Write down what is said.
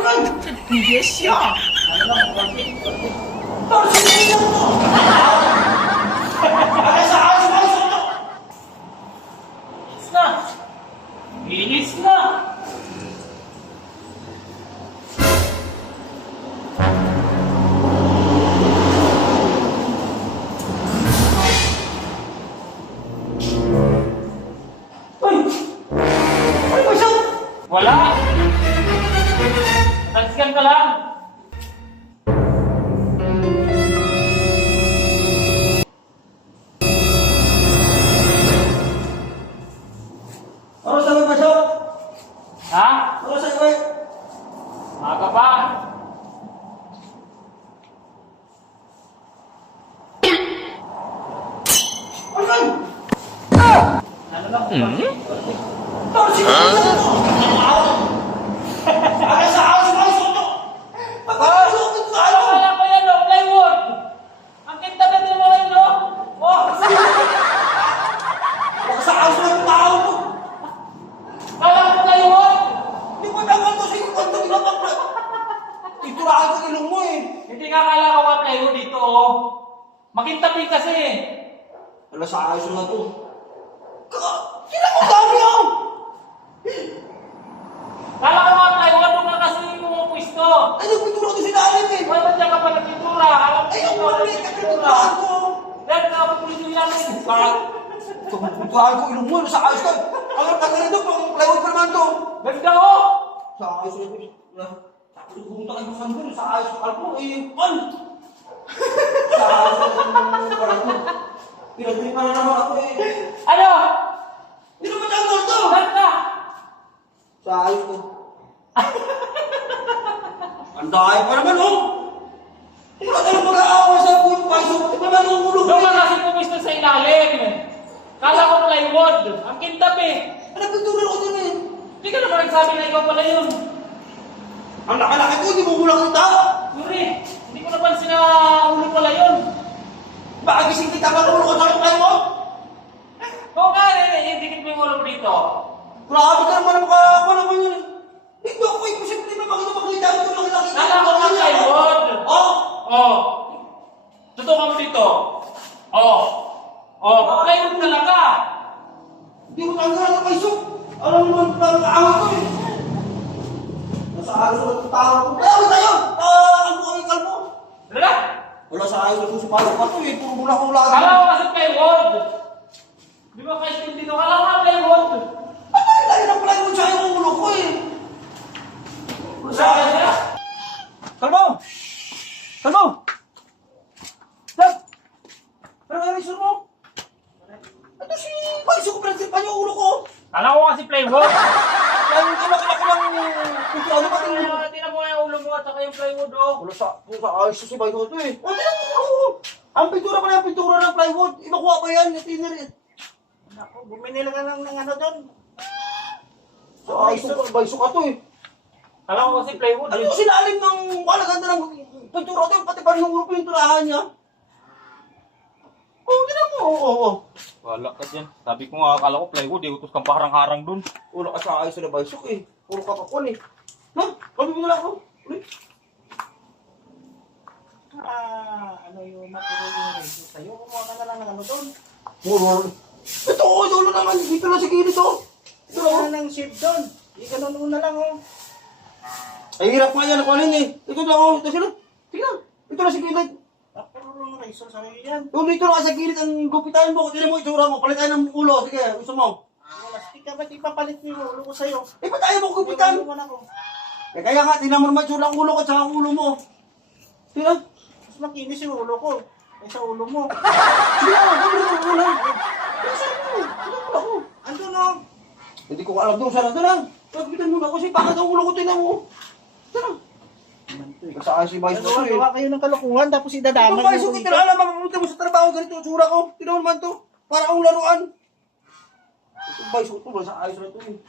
这你别笑。Bilis na! Uy! Ano ba siya? Wala! Tanskan ka lang! Ano sabi ba siya? Ha? Ano sabi? Maga pa! Ano lang? Torsi! Ay, sa house ba ito? Pagkakalukit ko ano? Wala pa yan, no? Plywood! Ang kinta-kinta mo yun, no? Oh! Sa house ba yung tao mo? Kala ko plywood! Di ba naman to sa'yo kung ito ginapakla? Iturahan ko ilong mo eh. Hindi nga kala ko nga plywood dito, oh. Makintabing kasi. Wala sa ayos na to. Sila mo dami yan! Kala ko nga plywood, doon nga kasi yung pwesto. Ay, nagpintura ko sa ilalim eh. Wala ba dyan ka pa nagpintura? Alam ko Ay, ito, ang mali, nagpintura. nagpinturahan ko. Dahil nakapulis yung ilalim. Pinturahan ko ilong mo, sa ayos ka. Ang pagkakalito, pang plywood pa naman to. Ganda, oh! Sa ayos na to. Tapos pumunta kayo sa kanila, sa ayos ko. Alam ko, eh, pan! Sa ayos na to. Pinagpili pa na naman ako eh. Ano? Hindi naman tanggol to! Ganda! Sa ayos ko. Ang dahil pa naman, oh! Wala talang mag-aawa sa buong paiso. Di ba naman ang ulo ko? Doon ka kasi pumisto sa ilalim. Kala ko plywood. Ang kintab eh. Ano pintura ko dun eh? Hindi ka naman nagsabi na ikaw pala yun. Ang laki-laki ko, hindi mo kulang kita. Sorry, hindi ko napansin na ulo pala yun. Baka gising kita ba ulo ko sa akin mo? Oo nga, dikit mo yung ulo mo dito. Grabe ka naman ang mukha ko naman yun. Hindi ako imposible na bakit makita ito laki-laki. Kala ko nga plywood. Oh! Oh. Tutukan mo dito. Oh. Oh, plywood talaga. Hindi mo tanggal na paiso. Alam mo naman parang kaawat ko eh. Nasa ayos na ito tao ko. Kaya tayo! Kalbo kami kalbo. Talaga? Wala sa ayos na ito sa palo pa ito eh. Puro mula kong lagi. Kala ko kasi plywood. Di ba kayo dito? Kala ko nga plywood. Ay, lagi na pala yung sa yung ulo ko eh. Wala sa ayos na. Kalbo! Kalbo! Dad! Ano nga rin mo? Ito si Paiso ko pinagsipan yung ulo ko. Kala ko kasi plywood. Kaya yung kinakilaki ng kung ano ba ito. Tinan mo yung ulo mo at saka yung plywood, oh. Wala sa ayos na si Paiso ito eh. O, tinan mo ako. Ang pintura pa na yung pintura ng plywood. Ibakuha ba yan? Tinir eh. Ako, bumili lang ng ano doon. Sa ayos na Paiso ka to eh. Kala ko kasi plywood. Ano yung sinalim ng wala ganda ng pintura ito. Pati pa yung ulo pinturahan niya. Oo, tinan mo. Oo. Wala ka dyan. Sabi ko nga, akala ko plywood, utos kang paharang-harang dun. Ulo ka sa ayos na Paiso eh. Puro kapakon eh. Ha? Kami mo na ako. Ulit. Ano yung material yung reso sa'yo? Kumuha ka na lang ng ano doon. Puro. Ito oh, ulo naman. Dito lang sa gilid oh. Ito Kumuha oh. na ng shape doon. Di ganun una lang, oh. Ay, hirap nga yan. Ako alin eh. Ito lang oh. Ito sila. Tingnan. Ito lang sa gilid. Puro lang reso sa'yo yan. Yung dito lang sa gilid ang gupitan mo. Tignan mo itsura mo. Palit tayo ng ulo. Sige, gusto mo. Plastic ka ba't ipapalit mo yung ulo ko sa'yo? Eh, ba't tayo mo gupitan? May ulo ako. Eh, kaya nga, tingnan mo naman itsura ang ulo ko at saka ang ulo mo. Tingnan. Mas makinis yung ulo ko. Kaysa ulo mo. Sige, gawin mo ang ulo. Saan mo? Tingnan mo ako. Ando no? Hindi ko alam doon. Saan doon lang? Gupitan mo na ako. Kasi bakit ang ulo ko tingnan mo? Tingnan. Kasaan si Vice Gawa, ko eh. gawa kayo ng kalokohan tapos Ito idadamay Vice ko, mo tingnan alam. Mapupunta mo sa trabaho. Ganito ang tsura ko. Tingnan mo naman to. Para akong laruan. Ito Vice ko ito. Sa ayos na ito eh.